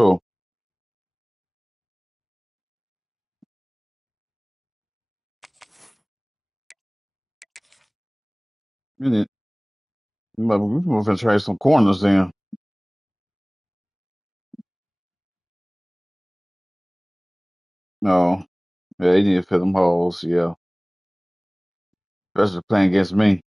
Cool. We can try some corners then. No. Yeah, they need to fill them holes. Yeah. Especially playing against me.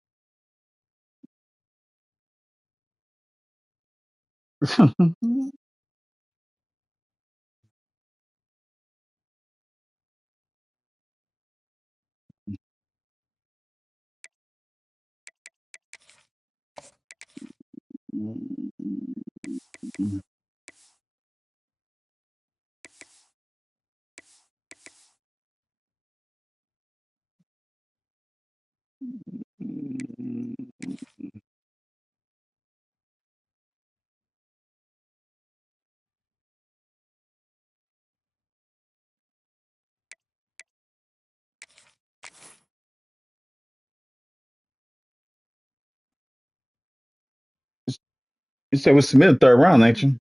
You said we submitted third round, ain't you?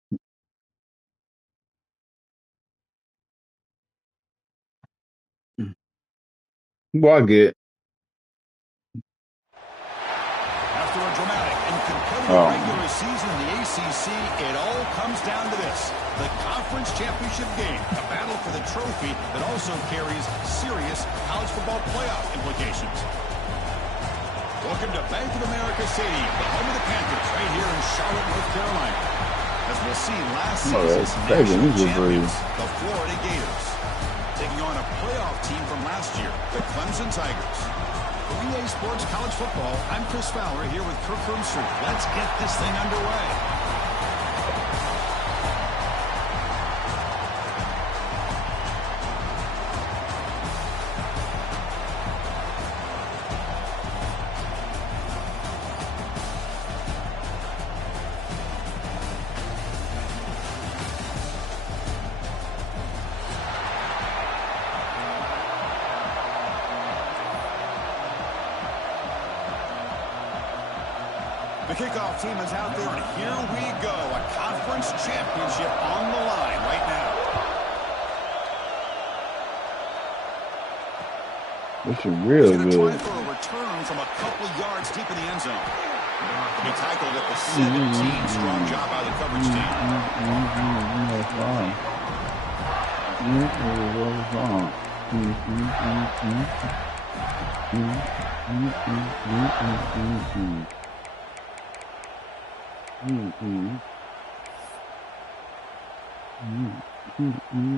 Well, I get. After a dramatic and competitive regular season in the ACC, it all comes down to this. The conference championship game, a battle for the trophy that also carries serious college football playoff implications. Welcome to Bank of America Stadium, the home of the Panthers, right here in Charlotte, North Carolina. As we'll see, last season's national champions, the Florida Gators, taking on a playoff team from last year, the Clemson Tigers. For EA Sports College Football, I'm Chris Fowler here with Kirk Herbstreit. Let's get this thing underway. The kickoff team is out there, and here we go. A conference championship on the line right now. This is really good. He's going to try for a return from a couple of yards deep in the end zone. He tackled at the 17. Strong job by the coverage team.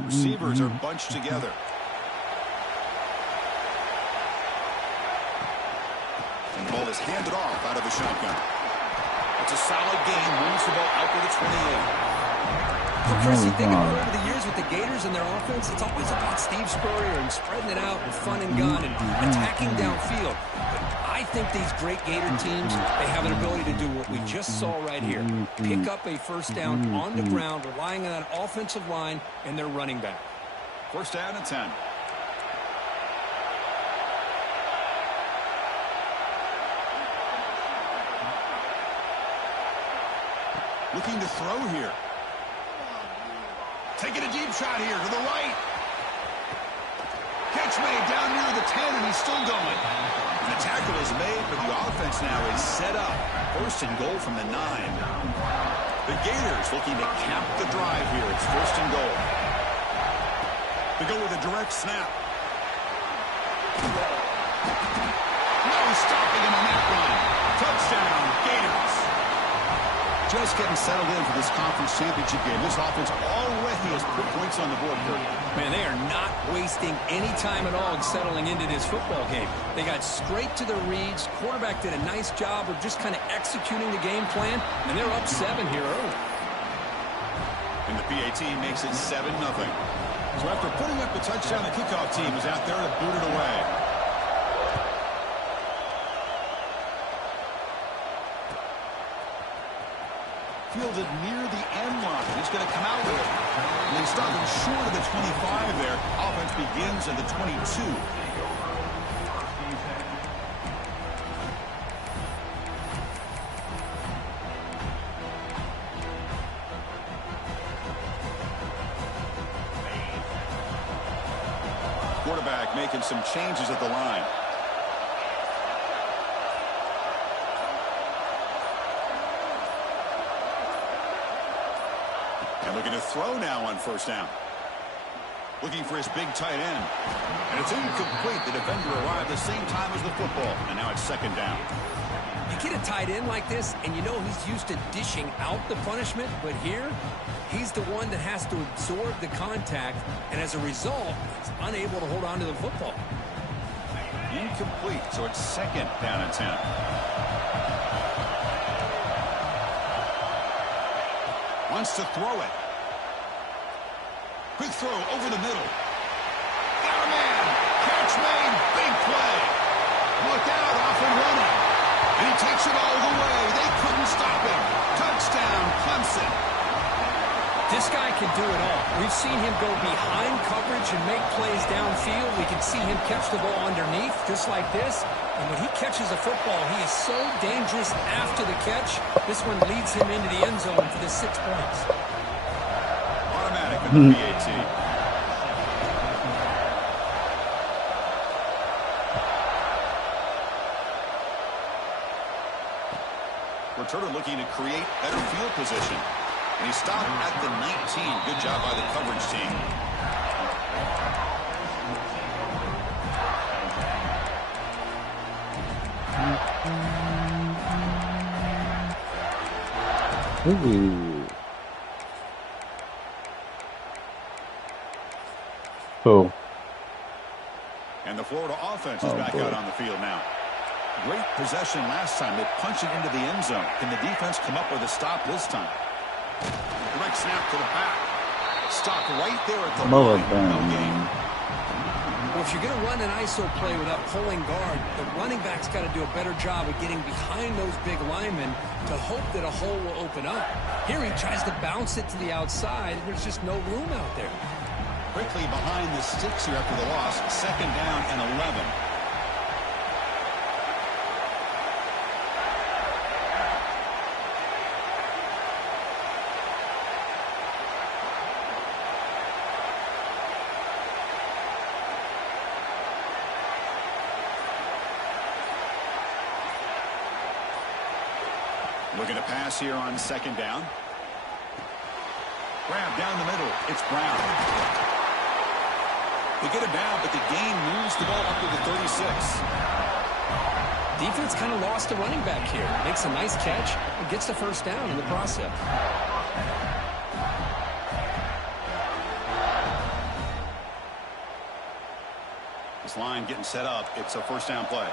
Receivers are bunched together. And the ball is handed off out of the shotgun. It's a solid game. Moves the ball out to the 28. Well, Chris, you think about over the years with the Gators and their offense, it's always about Steve Spurrier and spreading it out and fun and gun and attacking downfield. But I think these great Gator teams, they have an ability to do what we just saw right here. Pick up a first down on the ground, relying on that offensive line and their running back. First down and 10. Looking to throw here. Taking a deep shot here to the right. Catch made down near the 10, and he's still going. And the tackle is made, but the offense now is set up. First and goal from the 9. The Gators looking to cap the drive here. It's first and goal. They go with a direct snap. No stopping him on that run. Touchdown, Gators. Just getting settled in for this conference championship game. This offense already has put points on the board. Man, they are not wasting any time at all settling into this football game. They got straight to the reads. Quarterback did a nice job of just kind of executing the game plan, and they're up 7 here early. And the PAT makes it 7-0. So after putting up the touchdown, the kickoff team is out there to boot it away. Fielded near the end line. He's going to come out with it. And they stop him short of the 25 there. Offense begins at the 22. quarterback making some changes at the line. And looking to throw now on first down. Looking for his big tight end. And it's incomplete. The defender arrived the same time as the football. And now it's second down. You get a tight end like this, and you know he's used to dishing out the punishment. But here, he's the one that has to absorb the contact. And as a result, he's unable to hold on to the football. Incomplete. So it's second down and 10. Wants to throw it. Quick throw over the middle. Got a man. Catch made. Big play. Look out. Off and running. And he takes it all the way. They couldn't stop him. Touchdown, Clemson. This guy can do it all. We've seen him go behind coverage and make plays downfield. We can see him catch the ball underneath, just like this. And when he catches a football, he is so dangerous after the catch. This one leads him into the end zone for the 6 points. Automatic in the PAT. Returner looking to create better field position. And he stopped at the 19. Good job by the coverage team. Ooh. Cool. And the Florida offense is back out on the field now. Great possession last time. They punch it into the end zone. Can the defense come up with a stop this time? Direct snap to the back. Stop right there at the line. No game. Well, if you're going to run an ISO play without pulling guard, the running back's got to do a better job of getting behind those big linemen to hope that a hole will open up. Here he tries to bounce it to the outside, and there's just no room out there. Quickly behind the sticks here after the loss. Second down and 11. Looking to pass here on second down. Grab down the middle. It's Brown. They get it down, but the gain moves the ball up to the 36. Defense kind of lost a running back here. Makes a nice catch and gets the first down in the process. This line getting set up. It's a first down play.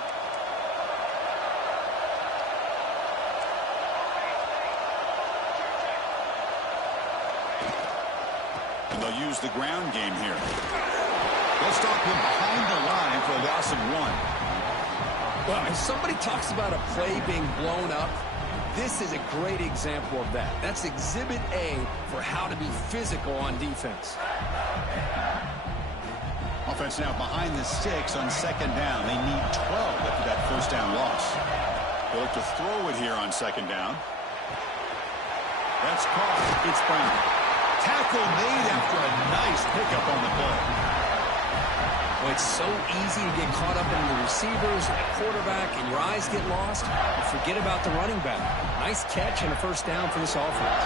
And they'll use the ground game here. They'll stop him behind the line for a loss of 1. Well, if somebody talks about a play being blown up, this is a great example of that. That's exhibit A for how to be physical on defense. Offense now behind the sticks on second down. They need 12 after that first down loss. They'll look to throw it here on second down. That's caught. It's Brown. Tackle made after a nice pickup on the play. Well, it's so easy to get caught up in the receivers and the quarterback, and your eyes get lost. You forget about the running back. Nice catch and a first down for this offense.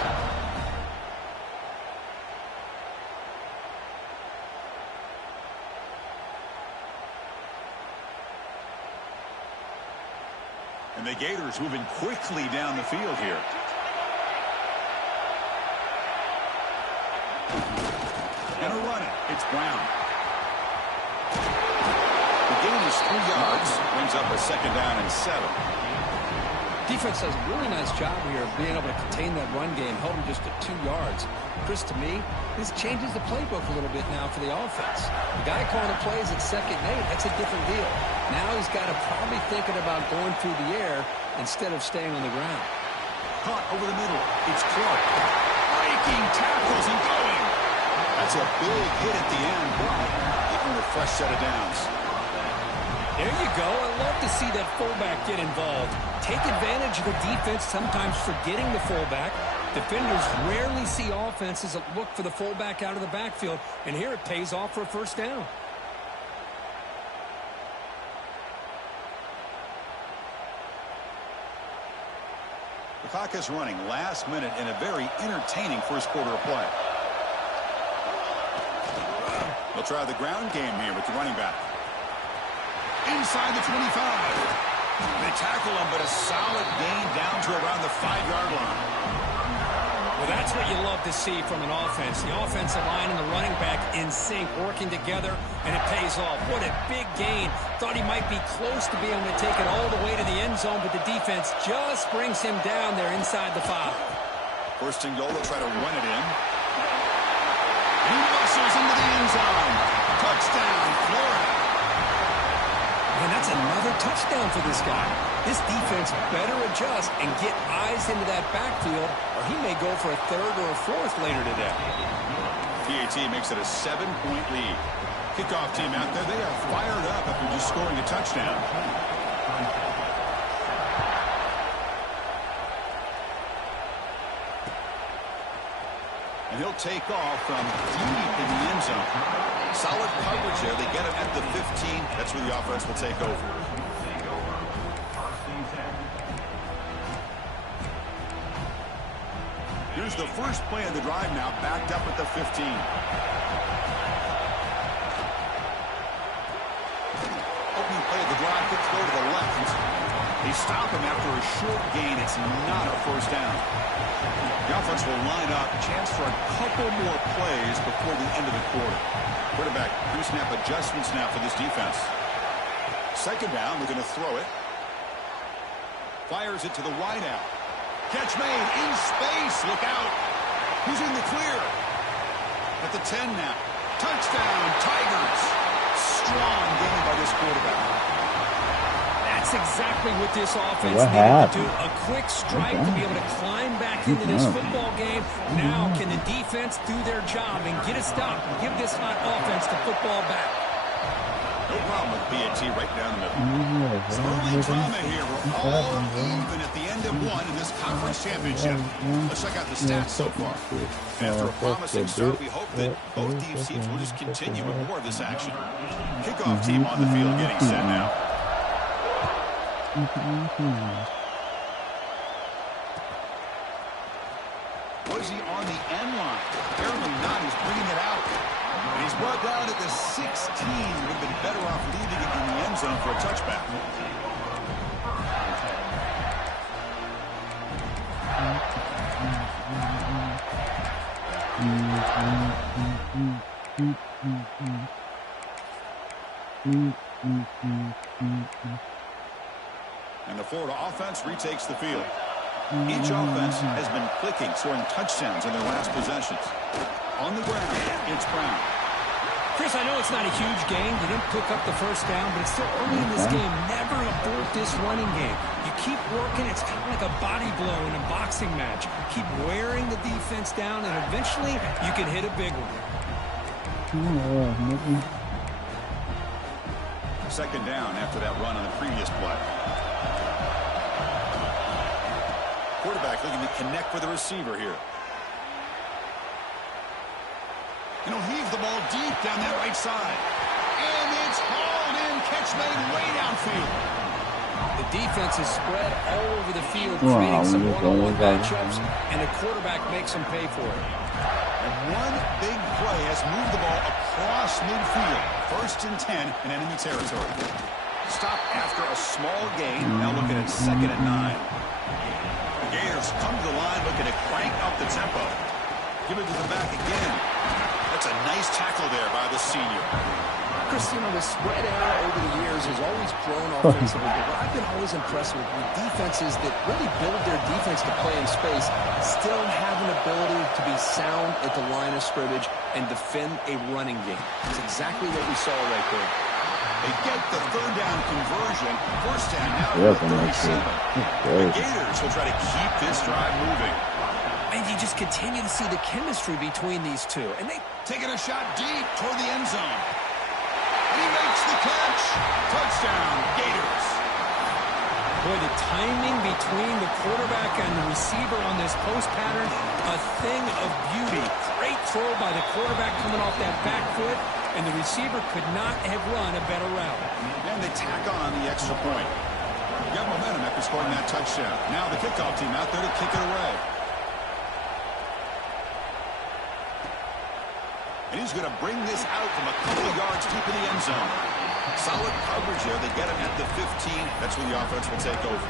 And the Gators moving quickly down the field here. Gonna run it. It's Brown. The gain is 3 yards. Brings up a second down and 7. Defense does a really nice job here of being able to contain that run game, held him just at 2 yards. Chris, to me, this changes the playbook a little bit now for the offense. The guy calling the plays at 2nd and 8, that's a different deal. Now he's got to probably thinking about going through the air instead of staying on the ground. Caught over the middle. It's Clark. Breaking tackles and going. That's a big hit at the end, but getting a fresh set of downs. There you go. I love to see that fullback get involved. Take advantage of the defense, sometimes forgetting the fullback. Defenders rarely see offenses that look for the fullback out of the backfield, and here it pays off for a first down. clock is running last minute in a very entertaining first quarter of play. They'll try the ground game here with the running back. Inside the 25. They tackle him, but a solid gain down to around the 5-yard line. Well, that's what you love to see from an offense. The offensive line and the running back in sync, working together, and it pays off. What a big gain. Thought he might be close to being able to take it all the way to the end zone, but the defense just brings him down there inside the 5. First and goal, they'll try to run it in. He muscles into the end zone. Touchdown, Florida. And that's another touchdown for this guy. This defense better adjust and get eyes into that backfield, or he may go for a 3rd or a 4th later today. PAT makes it a 7-point lead. Kickoff team out there, they are fired up after just scoring a touchdown. And he'll take off from deep in the end zone. Solid coverage there. They get him at the 15. That's where the offense will take over. Here's the first play of the drive now, backed up at the 15. Opening play of the drive, quick throw to the left. They stop him after a short gain. It's not a first down. The offense will line up. Chance for a couple more plays before the end of the quarter. Quarterback, pre-snap adjustments now for this defense. Second down, they're going to throw it. Fires it to the wideout. Catch made in space. Look out. Who's in the clear? At the 10 now. Touchdown, Tigers. Strong game by this quarterback. That's exactly what this offense needed to do. A quick strike to be able to climb back into this football game. Now can the defense do their job and get a stop and give this hot offense the football back? No problem with BAT right down the middle. Some early drama here. We're all even at the end of one in this conference championship. Let's check out the stats so far. After a promising start, we hope that both these teams will just continue with more of this action. Kickoff team on the field getting set now. Was he on the end line? Apparently not. He's bringing it out. And he's brought down at the 16. Would have been better off leaving it in the end zone for a touchback. And the Florida offense retakes the field. Each offense has been clicking, scoring touchdowns in their last possessions. On the ground, it's Brown. Chris, I know it's not a huge gain. You didn't pick up the first down, but it's still early in this game. Never abort this running game. You keep working. It's kind of like a body blow in a boxing match. Keep wearing the defense down, and eventually you can hit a big one. Second down after that run on the previous play. Quarterback looking to connect with the receiver here. And he'll heave the ball deep down that right side. And it's hauled in. Catch made way downfield. The defense is spread all over the field, creating some one-on-one matchups, and the quarterback makes them pay for it. And one big play has moved the ball across midfield. 1st and 10 in enemy territory. Stop after a small gain. Now looking at 2nd and 9. The Gators come to the line looking to crank up the tempo. Give it to the back again. That's a nice tackle there by the senior. Chris, you know, the spread era over the years has always grown offensively, but I've been always impressed with defenses that really build their defense to play in space, still have an ability to be sound at the line of scrimmage and defend a running game. That's exactly what we saw right there. They get the 3rd down conversion. 1st down now at 37. The Gators will try to keep this drive moving. And you just continue to see the chemistry between these two. And they taking a shot deep toward the end zone. And he makes the catch. Touchdown, Gators. Boy, the timing between the quarterback and the receiver on this post pattern, a thing of beauty. Great throw by the quarterback coming off that back foot, and the receiver could not have run a better route. And they tack on the extra point. Got momentum after scoring that touchdown. Now the kickoff team out there to kick it away. And he's going to bring this out from a couple of yards deep in the end zone. Solid coverage there. They get him at the 15. That's where the offense will take over.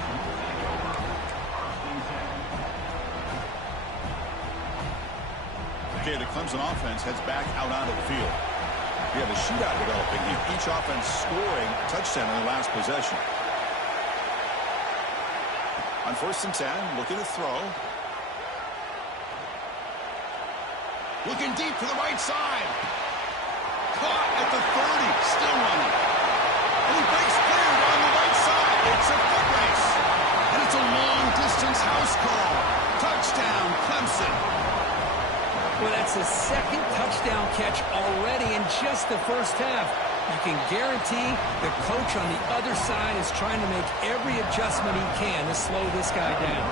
Okay, the Clemson offense heads back out onto the field. We have a shootout developing here. Each offense scoring a touchdown in their last possession. On 1st and 10, looking to throw. Looking deep to the right side. Caught at the 30. Still running. And he breaks clear on the right side. It's a foot race. And it's a long-distance house call. Touchdown, Clemson. Well, that's the second touchdown catch already in just the first half. You can guarantee the coach on the other side is trying to make every adjustment he can to slow this guy down.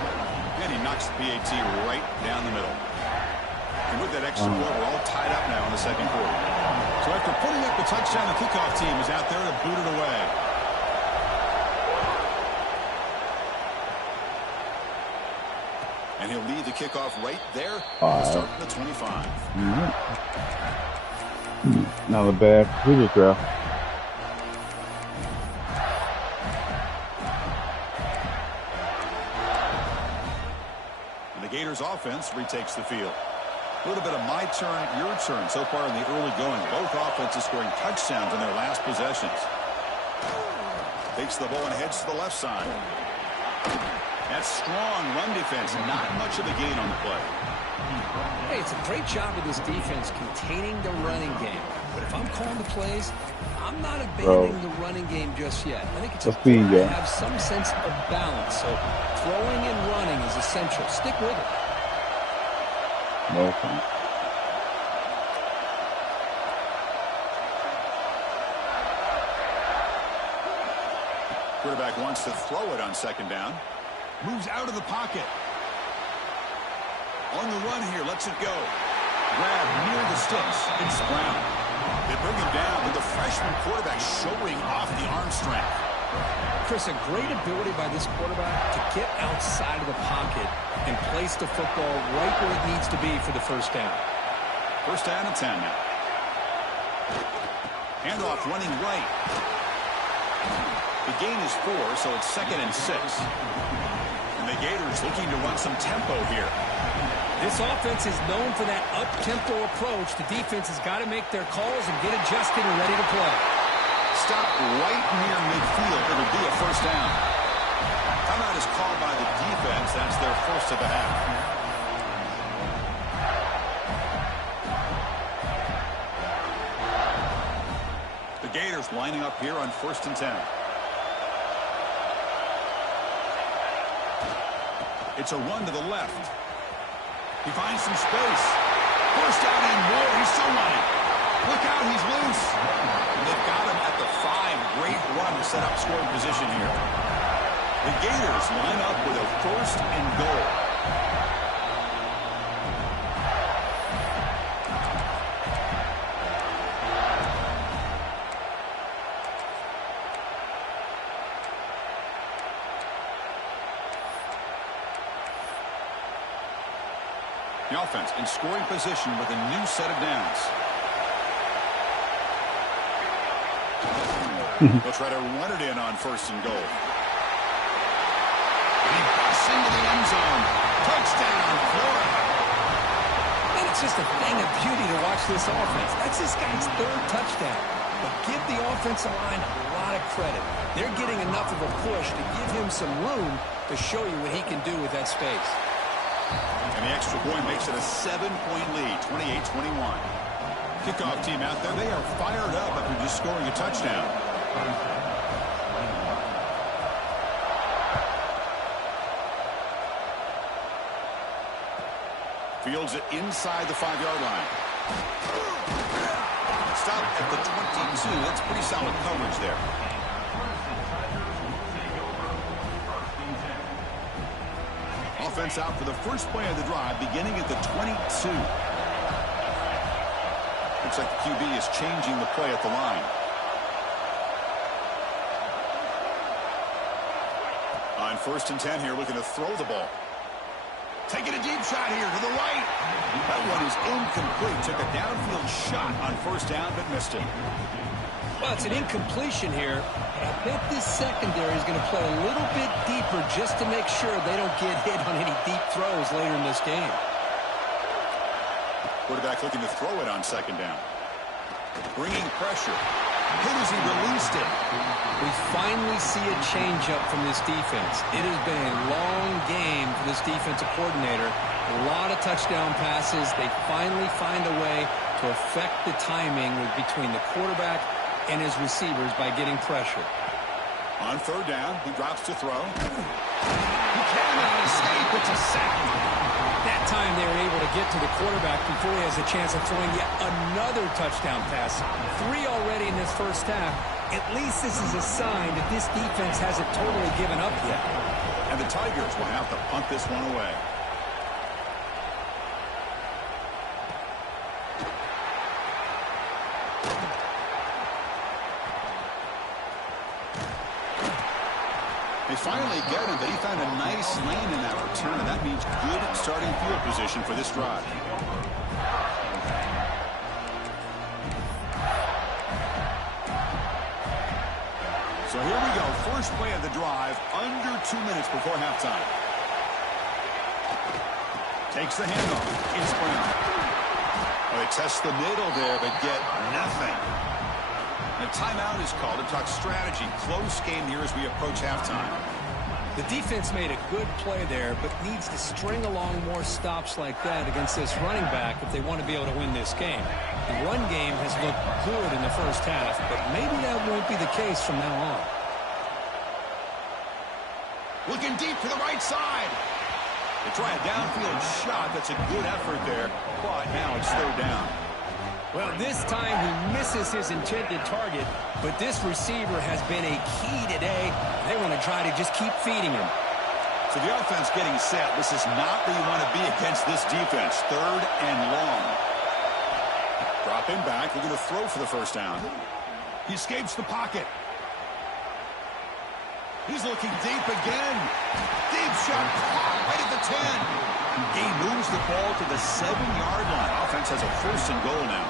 And he knocks the PAT right down the middle. And with that extra point, we're all tied up now in the second quarter. So after putting up the touchdown, the kickoff team is out there to boot it away. And he'll lead the kickoff right there. Start at the 25. Not a bad video draft. And the Gators offense retakes the field. A little bit of my turn, your turn so far in the early going. Both offenses scoring touchdowns in their last possessions. Takes the ball and heads to the left side. That's strong run defense. Not much of a gain on the play. Hey, it's a great job of this defense containing the running game. But if I'm calling the plays, I'm not abandoning the running game just yet. I think it's important to have some sense of balance. So throwing and running is essential. Stick with it. No thanks. Quarterback wants to throw it on 2nd down. Moves out of the pocket. On the run here, lets it go. Grab near the sticks. It's Brown. They bring him down with the freshman quarterback showing off the arm strength. Chris, a great ability by this quarterback to get outside of the pocket and place the football right where it needs to be for the first down. 1st down and 10 now. Handoff running right. The gain is 4, so it's 2nd and 6. And the Gators looking to run some tempo here. This offense is known for that up-tempo approach. The defense has got to make their calls and get adjusted and ready to play. Stop right near midfield. It'll be a 1st down. Timeout is called by the defense. That's their first of the half. The Gators lining up here on 1st and 10. It's a run to the left. He finds some space. First down and more. He's still running. Look out, he's loose. And they've got him at the 5. Great run to set up scoring position here. The Gators line up with a 1st and goal. The offense in scoring position with a new set of downs. They'll try to run it in on 1st and goal. And he busts into the end zone. Touchdown, Florida. And it's just a thing of beauty to watch this offense. That's this guy's 3rd touchdown. But give the offensive line a lot of credit. They're getting enough of a push to give him some room to show you what he can do with that space. And the extra point makes it a 7-point lead, 28-21. Kickoff team out there, they are fired up after just scoring a touchdown. Fields it inside the 5-yard line. Stop at the 22. That's pretty solid coverage there. Offense out for the first play of the drive, beginning at the 22. Looks like the QB is changing the play at the line. On 1st and 10 here, looking to throw the ball. Taking a deep shot here to the right. That one is incomplete. Took a downfield shot on 1st down, but missed it. Well, it's an incompletion here, but I bet this secondary is going to play a little bit deeper just to make sure they don't get hit on any deep throws later in this game. Quarterback looking to throw it on 2nd down. Bringing pressure. Hit as he released it. We finally see a change-up from this defense. It has been a long game for this defensive coordinator. A lot of touchdown passes. They finally find a way to affect the timing between the quarterback and his receivers by getting pressure. On 3rd down, he drops to throw. He cannot escape. It's a sack. That time they were able to get to the quarterback before he has a chance of throwing yet another touchdown pass. 3 already in this first half. At least this is a sign that this defense hasn't totally given up yet. And the Tigers will have to punt this one away. They finally get him, but he found a nice lane in that return, and that means good starting field position for this drive. So here we go. First play of the drive, under 2 minutes before halftime. Takes the handoff. It's Brown. Well, they test the middle there, but get nothing. And a timeout is called to talk strategy. Close game here as we approach halftime. The defense made a good play there, but needs to string along more stops like that against this running back if they want to be able to win this game. The run game has looked good in the first half, but maybe that won't be the case from now on. Looking deep to the right side. They try a downfield shot. That's a good effort there, but now it's 3rd down. Well, this time he misses his intended target, but this receiver has been a key today. They want to try to just keep feeding him. So the offense getting set. This is not where you want to be against this defense. 3rd and long. Dropping back. We're going to throw for the 1st down. He escapes the pocket. He's looking deep again. Deep shot caught right at the 10. He moves the ball to the 7-yard line. Offense has a 1st and goal now.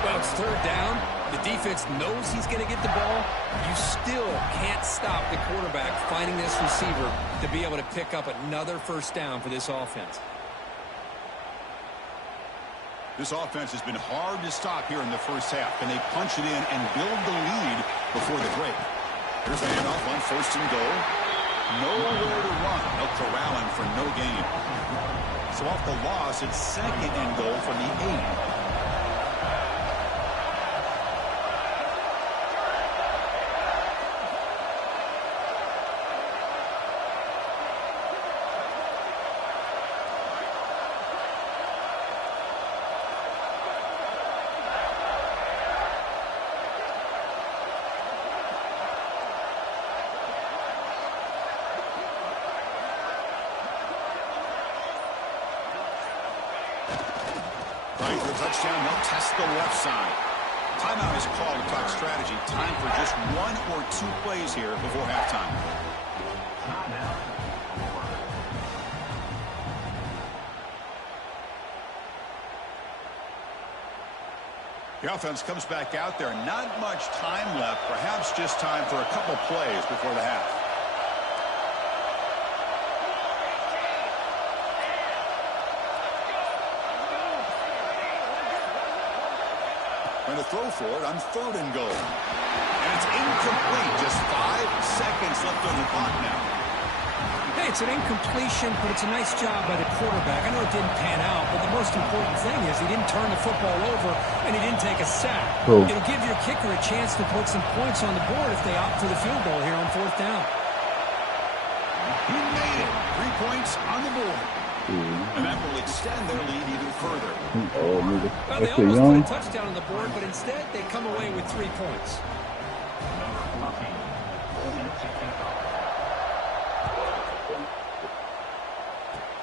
Well, it's 3rd down. The defense knows he's going to get the ball. You still can't stop the quarterback finding this receiver to be able to pick up another 1st down for this offense. This offense has been hard to stop here in the first half. Can they punch it in and build the lead before the break? Here's the handoff on 1st and goal. Nowhere to run. No corralling for no gain. So off the loss, it's 2nd and goal from the 8. Touchdown, they'll test the left side. Timeout is called to talk strategy. Time for just 1 or 2 plays here before halftime. The offense comes back out there. Not much time left. Perhaps just time for a couple plays before the half. Going to throw for it on 3rd and goal. And it's incomplete. Just 5 seconds left on the clock now. Hey, it's an incompletion, but it's a nice job by the quarterback. I know it didn't pan out, but the most important thing is he didn't turn the football over and he didn't take a sack. Cool. It'll give your kicker a chance to put some points on the board if they opt for the field goal here on 4th down. He made it. 3 points on the board. And that will extend their lead even further. Well, they almost put a touchdown on the board, but instead they come away with 3 points.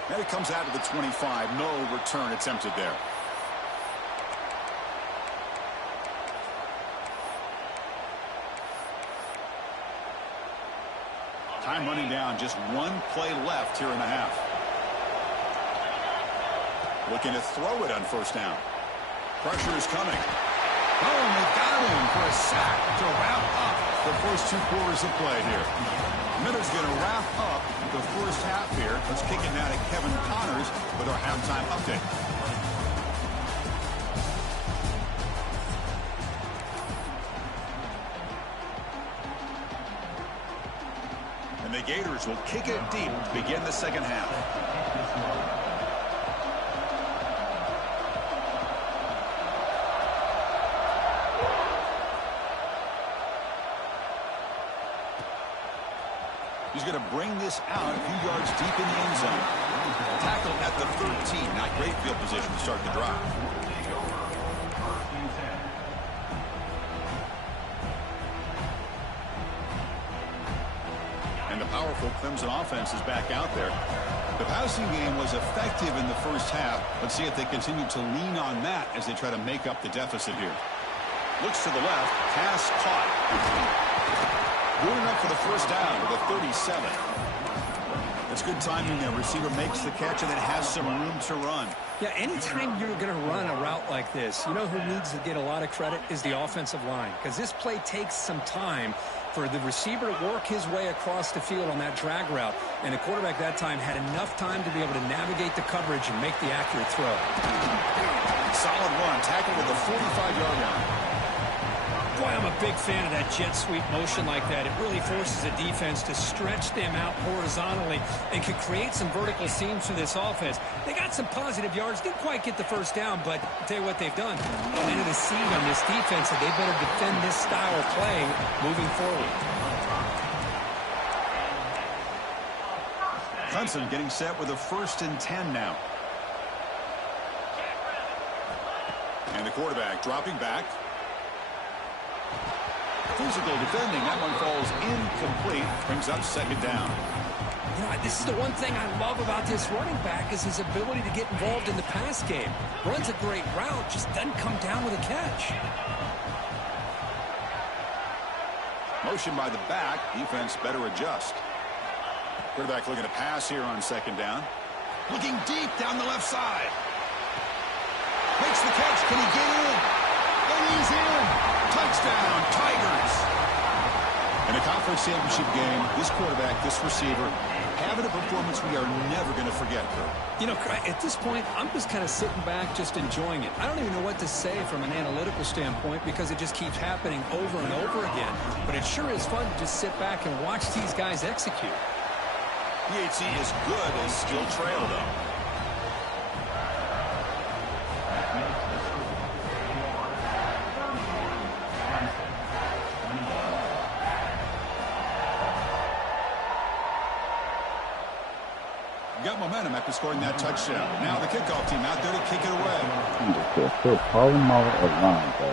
And it comes out to the 25. No return attempted there. Time running down, just one play left here in the half. Looking to throw it on first down. Pressure is coming. Oh, and they got him for a sack to wrap up the first 2 quarters of play here. Miller's going to wrap up the first half here. Let's kick it now to Kevin Connors with our halftime update. And the Gators will kick it deep to begin the second half. He's going to bring this out a few yards deep in the end zone. Tackle at the 13. Not great field position to start the drive. And the powerful Clemson offense is back out there. The passing game was effective in the first half. Let's see if they continue to lean on that as they try to make up the deficit here. Looks to the left. Pass caught. Good enough for the first down with a 37. That's good timing there. Receiver makes the catch and then has some room to run. Yeah, anytime you're going to run a route like this, you know who needs to get a lot of credit is the offensive line. Because this play takes some time for the receiver to work his way across the field on that drag route. And the quarterback that time had enough time to be able to navigate the coverage and make the accurate throw. Solid run. Tackle with a 45-yard line. Boy, I'm a big fan of that jet sweep motion like that. It really forces a defense to stretch them out horizontally and can create some vertical seams for this offense. They got some positive yards. Didn't quite get the first down, but I'll tell you what they've done. Planted a seed on this defense, and they better defend this style of play moving forward. Clemson getting set with a 1st and 10 now. And the quarterback dropping back. Physical defending. That one falls incomplete. Brings up second down. You know, this is the one thing I love about this running back is his ability to get involved in the pass game. Runs a great route, just doesn't come down with a catch. Motion by the back. Defense better adjust. Quarterback looking to pass here on second down. Looking deep down the left side. Makes the catch. Can he get in? And he's in. Touchdown, Tigers. In a conference championship game, this quarterback, this receiver, having a performance we are never going to forget, Kurt. You know, at this point, I'm just kind of sitting back, just enjoying it. I don't even know what to say from an analytical standpoint because it just keeps happening over and over again. But it sure is fun to just sit back and watch these guys execute. PHC is good as still trail, though. Got momentum after scoring that touchdown. Now the kickoff team out there to kick it away. Still calling him out of line, bro.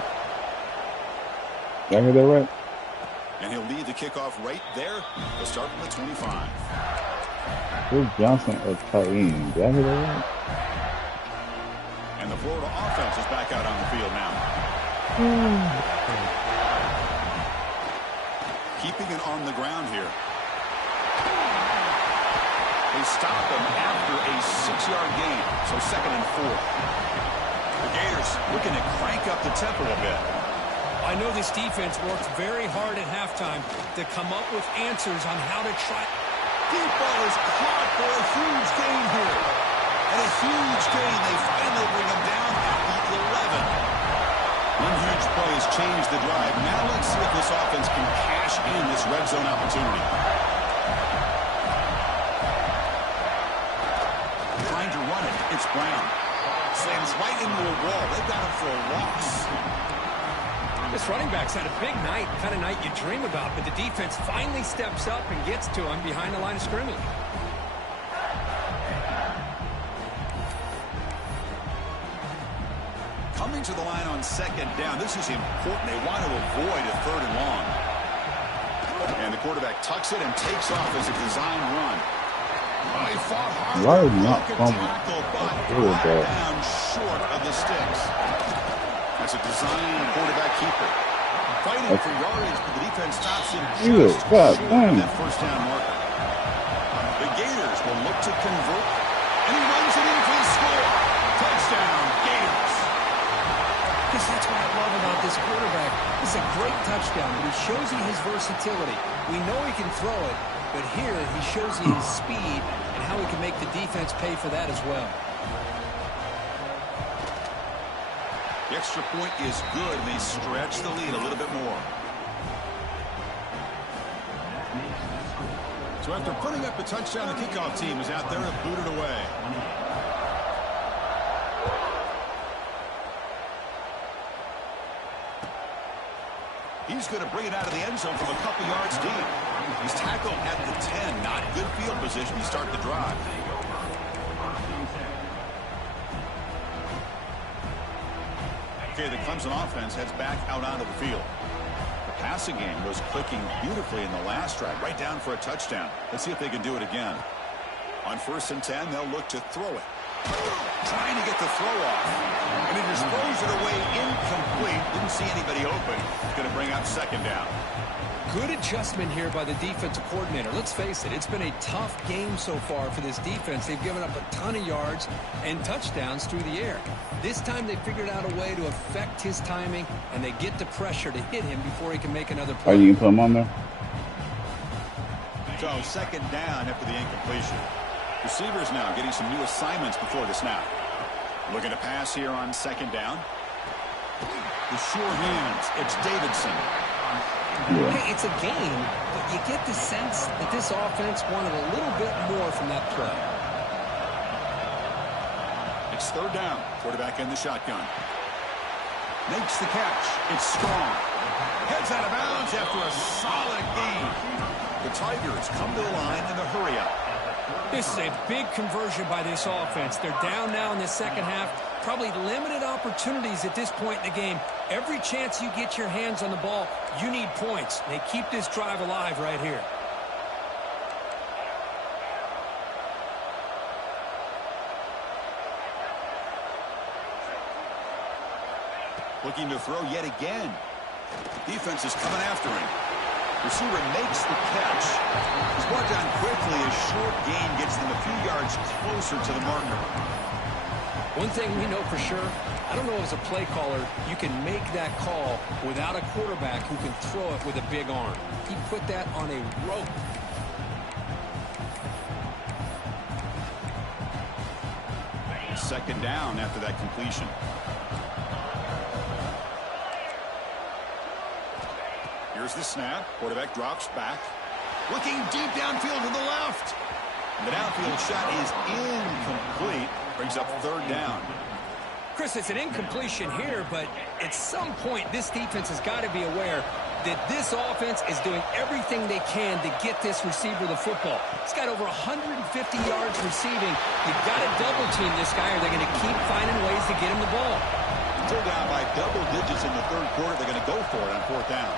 Did I hear that right? And he'll lead the kickoff right there. They'll start from the 25. Bruce Johnson at tight end. Did I hear that right? And the Florida offense is back out on the field now. Keeping it on the ground here. They stop him after a 6-yard gain, so 2nd and 4. The Gators looking to crank up the tempo a bit. I know this defense worked very hard at halftime to come up with answers on how to try. Deep ball is caught for a huge gain here. And a huge gain. They finally bring him down at the 11. One huge play has changed the drive. Now let's see if this offense can cash in this red zone opportunity. Trying to run it. It's Brown. Slams right into a wall. They've got him for a loss. This running back's had a big night, kind of night you dream about, but the defense finally steps up and gets to him behind the line of scrimmage. Coming to the line on second down. This is important. They want to avoid a 3rd and long. And the quarterback tucks it and takes off as a design run. He fought hard. Why are you not tackle, but down short of the sticks. That's a design quarterback keeper. Fighting for yardage, but the defense stops him just short of that first down marker. The Gators will look to convert, and he runs it in for the score. Touchdown, Gators. Because that's what I love about this quarterback. This is a great touchdown, but he shows you his versatility. We know he can throw it, but here he shows you his speed and how he can make the defense pay for that as well. The extra point is good, and they stretch the lead a little bit more. So after putting up a touchdown, the kickoff team is out there and booted away. He's going to bring it out of the end zone from a couple yards deep. He's tackled at the 10. Not good field position to start the drive. Okay, the Clemson offense heads back out onto the field. The passing game was clicking beautifully in the last drive, right down for a touchdown. Let's see if they can do it again. On 1st and 10, they'll look to throw it. Trying to get the throw off. And he just throws it away incomplete. Didn't see anybody open. It's going to bring up 2nd down. Good adjustment here by the defensive coordinator. Let's face it, it's been a tough game so far for this defense. They've given up a ton of yards and touchdowns through the air. This time they figured out a way to affect his timing, and they get the pressure to hit him before he can make another play. Oh, you can put him on there? So 2nd down after the incompletion. Receivers now getting some new assignments before the snap. Looking to pass here on 2nd down. The sure hands. It's Davidson. Yeah. Hey, it's a game, but you get the sense that this offense wanted a little bit more from that play. It's 3rd down. Quarterback in the shotgun. Makes the catch. It's strong. Heads out of bounds after a solid gain. The Tigers come to the line in the hurry up. This is a big conversion by this offense. They're down now in the 2nd half. Probably limited opportunities at this point in the game. Every chance you get your hands on the ball, you need points. They keep this drive alive right here. Looking to throw yet again. Defense is coming after him. Receiver makes the catch. He's brought down quickly. A short gain gets them a few yards closer to the marker. One thing we know for sure, I don't know as a play caller, you can make that call without a quarterback who can throw it with a big arm. He put that on a rope. Second down after that completion. Here's the snap. Quarterback drops back. Looking deep downfield to the left. The downfield shot is incomplete. Brings up 3rd down. Chris, it's an incompletion here, but at some point, this defense has got to be aware that this offense is doing everything they can to get this receiver the football. He's got over 150 yards receiving. You've got to double team this guy, or they're going to keep finding ways to get him the ball. Still down by double digits in the 3rd quarter. They're going to go for it on 4th down.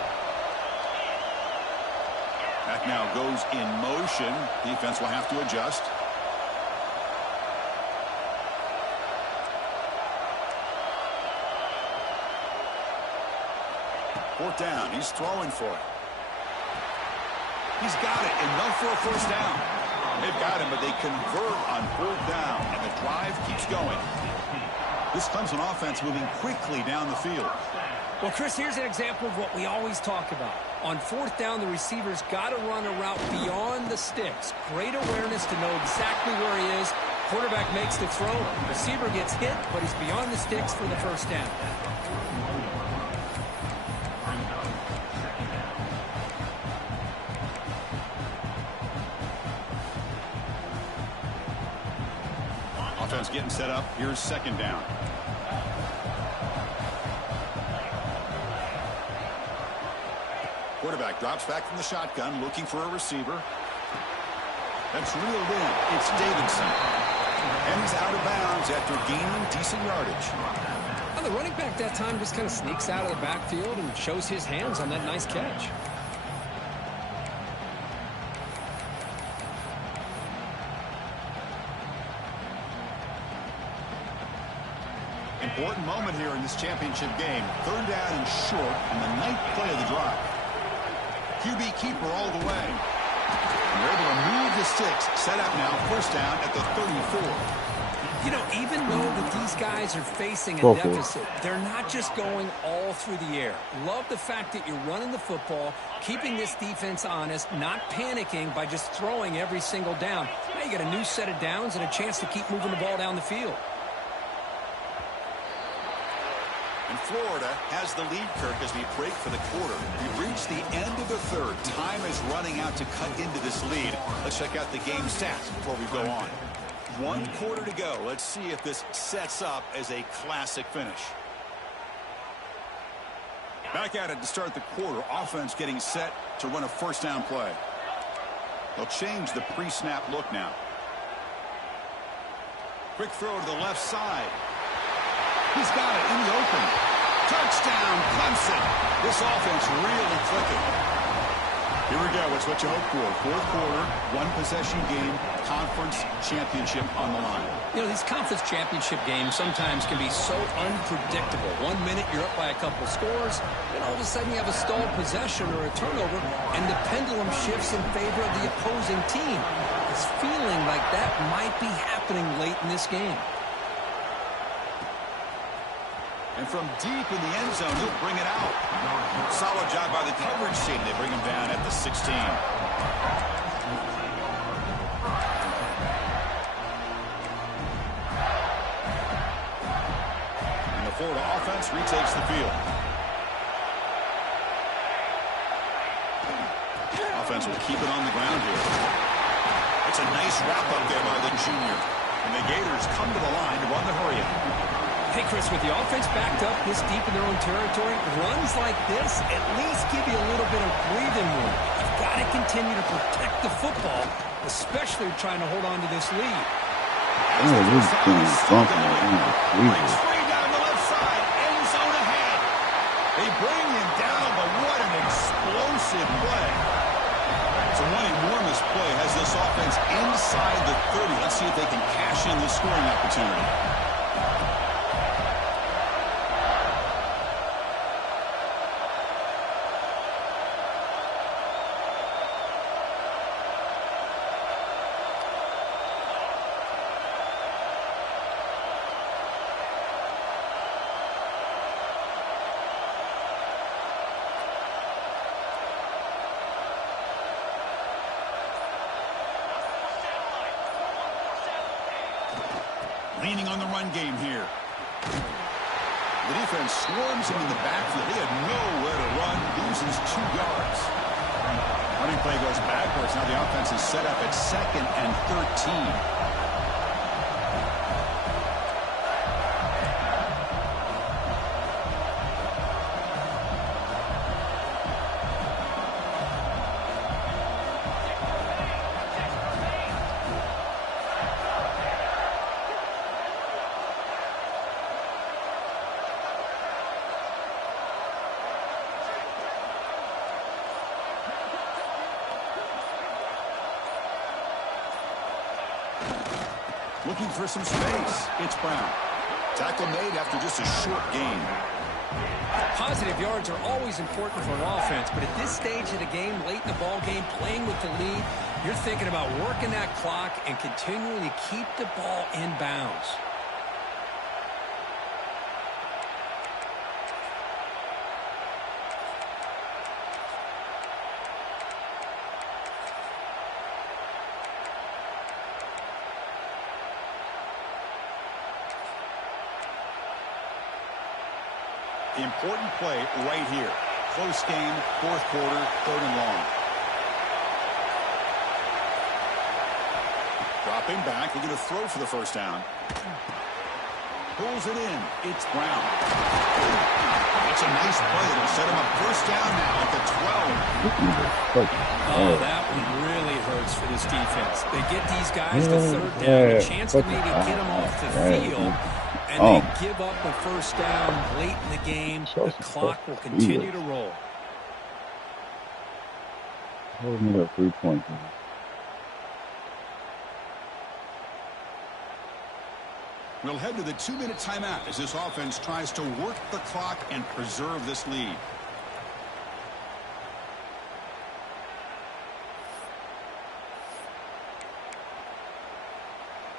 That now goes in motion. Defense will have to adjust. Fourth down. He's throwing for it. He's got it. Enough for a 1st down. They've got him, but they convert on 4th down, and the drive keeps going. This Clemson offense moving quickly down the field. Well, Chris, here's an example of what we always talk about. On 4th down, the receiver's got to run a route beyond the sticks. Great awareness to know exactly where he is. Quarterback makes the throw. Receiver gets hit, but he's beyond the sticks for the 1st down. Offense getting set up. Here's 2nd down. Quarterback drops back from the shotgun, looking for a receiver. That's reeled in. It's Davidson. And he's out of bounds after gaining decent yardage. Well, the running back that time just kind of sneaks out of the backfield and shows his hands on that nice catch. Important moment here in this championship game. 3rd down and short on the 9th play of the drive. QB keeper all the way. And they're able to move to 6. Set up now. First down at the 34. You know, even though that these guys are facing a deficit, they're not just going all through the air. Love the fact that you're running the football, keeping this defense honest, not panicking by just throwing every single down. Now you got a new set of downs and a chance to keep moving the ball down the field. And Florida has the lead, Kirk, as we break for the quarter. We've reached the end of the third. Time is running out to cut into this lead. Let's check out the game stats before we go on. 1 quarter to go. Let's see if this sets up as a classic finish. Back at it to start the quarter. Offense getting set to run a first down play. They'll change the pre-snap look now. Quick throw to the left side. He's got it in the open. Touchdown, Clemson. This offense really clicking. Here we go. It's what you hope for. Fourth quarter, 1-possession game, conference championship on the line. You know, these conference championship games sometimes can be so unpredictable. 1 minute you're up by a couple scores, then all of a sudden you have a stalled possession or a turnover, and the pendulum shifts in favor of the opposing team. It's feeling like that might be happening late in this game. And from deep in the end zone, he'll bring it out. Solid job by the coverage team. They bring him down at the 16. And the Florida offense retakes the field. Offense will keep it on the ground here. It's a nice wrap-up there by the junior. And the Gators come to the line to run the hurry-up. Hey, Chris, with the offense backed up this deep in their own territory, runs like this at least give you a little bit of breathing room. You've got to continue to protect the football, especially trying to hold on to this lead. Breaks free down the left side, end zone ahead. They bring him down, but what an explosive play. So one enormous play has this offense inside the 30. Let's see if they can cash in the scoring opportunity. Leaning on the run game here. The defense swarms him in the backfield. He had nowhere to run, loses 2 yards. Running play goes backwards. Now the offense is set up at 2nd and 13. Looking for some space. It's Brown. Tackle made after just a short gain. Positive yards are always important for an offense, but at this stage of the game, late in the ball game, playing with the lead, you're thinking about working that clock and continuing to keep the ball in bounds. Important play right here. Close game, 4th quarter, 3rd and long. Dropping back, looking to throw for the first down. Pulls it in. It's Brown. It's a nice play. It'll set him up first down now at the 12. Oh, that one really hurts for this defense. They get these guys to 3rd down, a chance to maybe get them off the field. And they give up a first down late in the game. The clock will continue to roll. Holding it up 3 points. We'll head to the 2-minute timeout as this offense tries to work the clock and preserve this lead.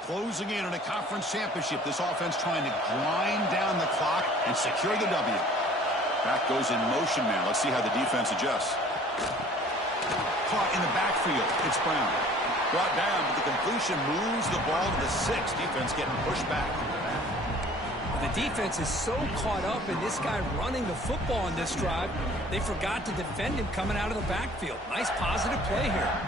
closing in on a conference championship. This offense trying to grind down the clock and secure the W. Back goes in motion now. Let's see how the defense adjusts. Caught in the backfield. It's Brown. Brought down, but the completion moves the ball to the 6. Defense getting pushed back. The defense is so caught up in this guy running the football on this drive, they forgot to defend him coming out of the backfield. Nice positive play here.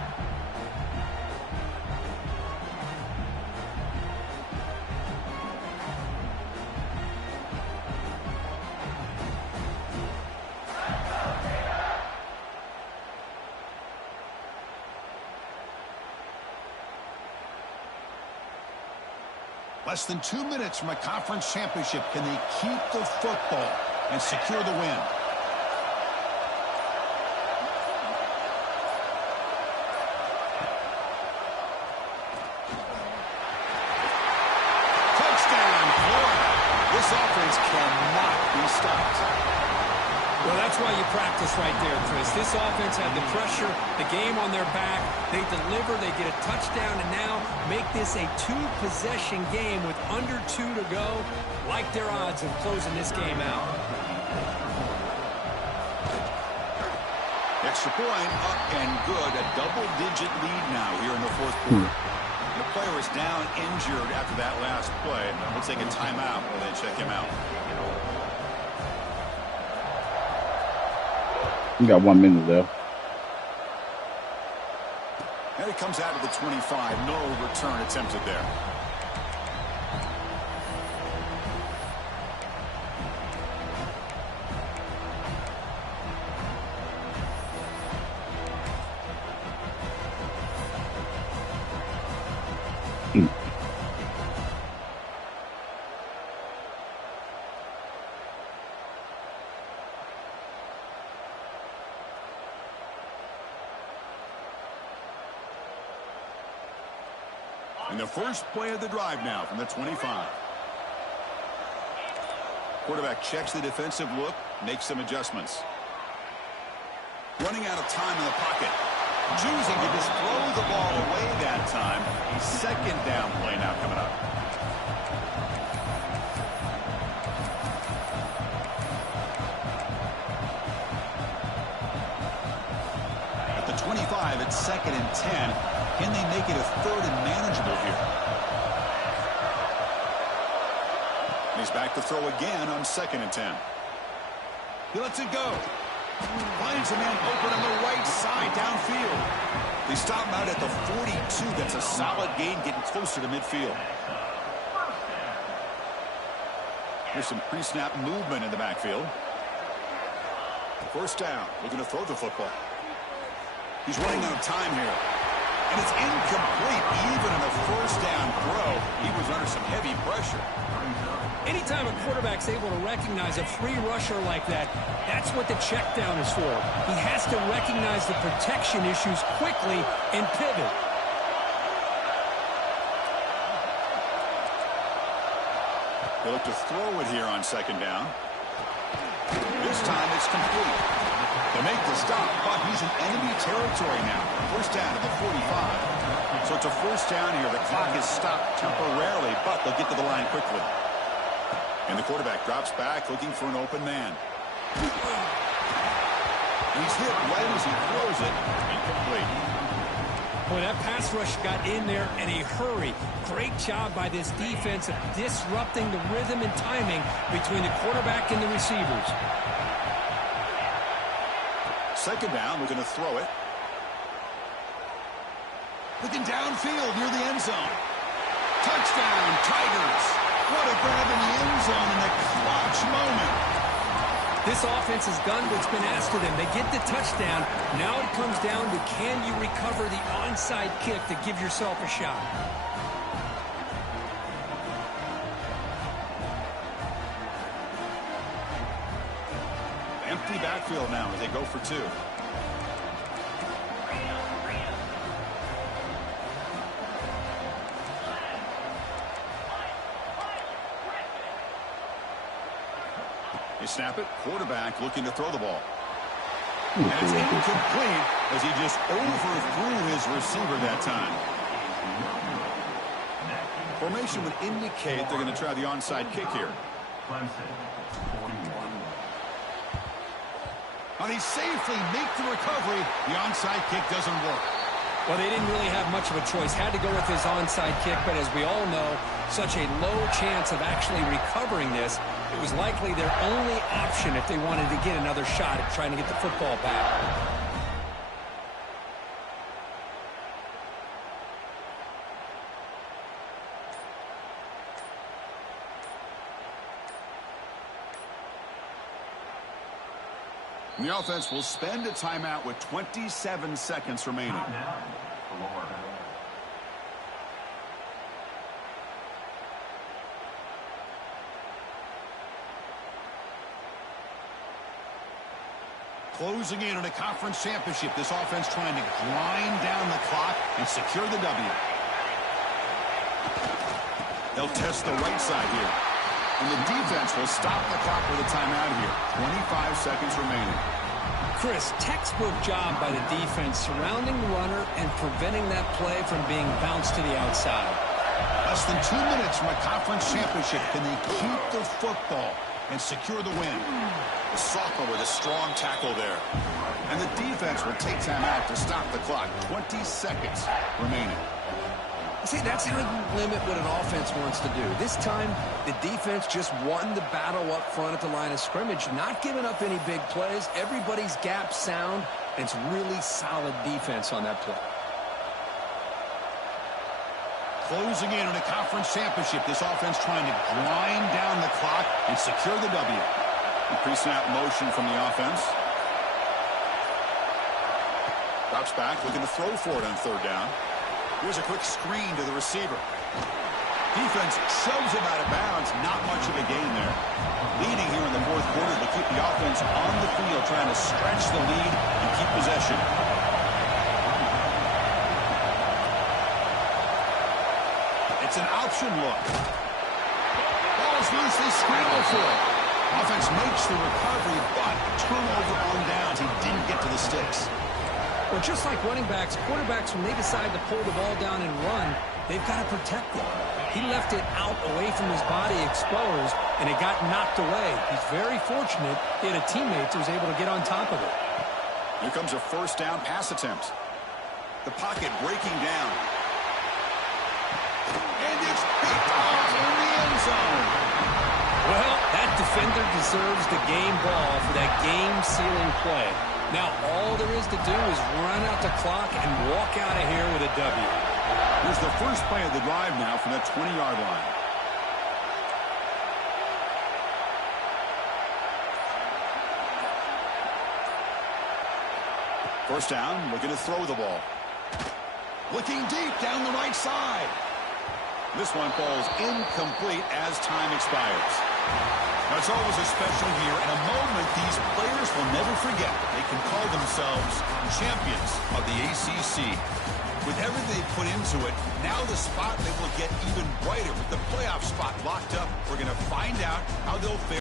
Less than 2 minutes from a conference championship. Can they keep the football and secure the win? Touchdown, Florida. This offense cannot be stopped. Well, that's why you practice right there, Chris. This offense had the pressure, the game on their back. They deliver, they get a touchdown, and now make this a 2-possession game with under 2 to go. Like their odds of closing this game out. Extra point, up and good. A double-digit lead now here in the fourth quarter. The player is down injured after that last play. We'll take a timeout while they check him out. You got 1 minute left. And it comes out of the 25. No return attempted there. And the first play of the drive now from the 25. Quarterback checks the defensive look, makes some adjustments. Running out of time in the pocket. Choosing to just throw the ball away that time. A second down play now coming up. At the 25, it's 2nd and 10. Can they make it a 3rd and manageable here? He's back to throw again on 2nd and 10. He lets it go. Finds a man open on the right side downfield. They stop him out at the 42. That's a solid gain, getting closer to midfield. Here's some pre-snap movement in the backfield. First down. Looking to throw the football. He's running out of time here. And it's incomplete. Even in the first down throw, he was under some heavy pressure. Anytime a quarterback's able to recognize a free rusher like that, that's what the check down is for. He has to recognize the protection issues quickly and pivot. They look to throw it here on 2nd down. This time it's complete. They make the stop, but he's in enemy territory now. First down at the 45. So it's a first down here. The clock is stopped temporarily, but they'll get to the line quickly. And the quarterback drops back, looking for an open man. He's hit right as he throws it. Incomplete. Boy, that pass rush got in there in a hurry. Great job by this defense of disrupting the rhythm and timing between the quarterback and the receivers. 2nd down, looking to throw it. Looking downfield near the end zone. Touchdown, Tigers. What a grab in the end zone in a clutch moment. This offense has done what's been asked of them. They get the touchdown. Now it comes down to, can you recover the onside kick to give yourself a shot? Empty backfield now as they go for 2. They snap it. Quarterback looking to throw the ball. And it's incomplete as he just overthrew his receiver that time. Formation would indicate they're going to try the onside kick here. Clemson, 41. But he safely make the recovery. The onside kick doesn't work. Well, they didn't really have much of a choice. Had to go with his onside kick, but as we all know, such a low chance of actually recovering this. It was likely their only option if they wanted to get another shot at trying to get the football back. The offense will spend a timeout with 27 seconds remaining. Closing in on a conference championship, this offense trying to grind down the clock and secure the W. They'll test the right side here. And the defense will stop the clock with a timeout here. 25 seconds remaining. Chris, textbook job by the defense surrounding the runner and preventing that play from being bounced to the outside. Less than 2 minutes from a conference championship. Can they keep the football and secure the win? The sophomore with a strong tackle there. And the defense will take time out to stop the clock. 20 seconds remaining. See, that's how you limit what an offense wants to do. This time, the defense just won the battle up front at the line of scrimmage, not giving up any big plays. Everybody's gap sound, and it's really solid defense on that play. Closing in on a conference championship, this offense trying to grind down the clock and secure the W. Pre-snap motion from the offense. Drops back, looking to throw for it on third down. Here's a quick screen to the receiver. Defense shoves him out of bounds. Not much of a gain there. Leading here in the fourth quarter to keep the offense on the field, trying to stretch the lead and keep possession. It's an option look. Ball's loose. They scramble for it. Offense makes the recovery, but turnover on downs. He didn't get to the sticks. Well, just like running backs, quarterbacks, when they decide to pull the ball down and run, they've got to protect it. He left it out away from his body exposed, and it got knocked away. He's very fortunate he had a teammate that was able to get on top of it. Here comes a first down pass attempt. The pocket breaking down. And it's picked off in the end zone. Well, that defender deserves the game ball for that game-sealing play. Now, all there is to do is run out the clock and walk out of here with a W. Here's the first play of the drive now from that 20-yard line. First down, looking to throw the ball. Looking deep down the right side. This one falls incomplete as time expires. Now, it's always a special year and a moment these players will never forget. They can call themselves champions of the ACC. With everything they put into it, now the spotlight will get even brighter with the playoff spot locked up. We're going to find out how they'll fare.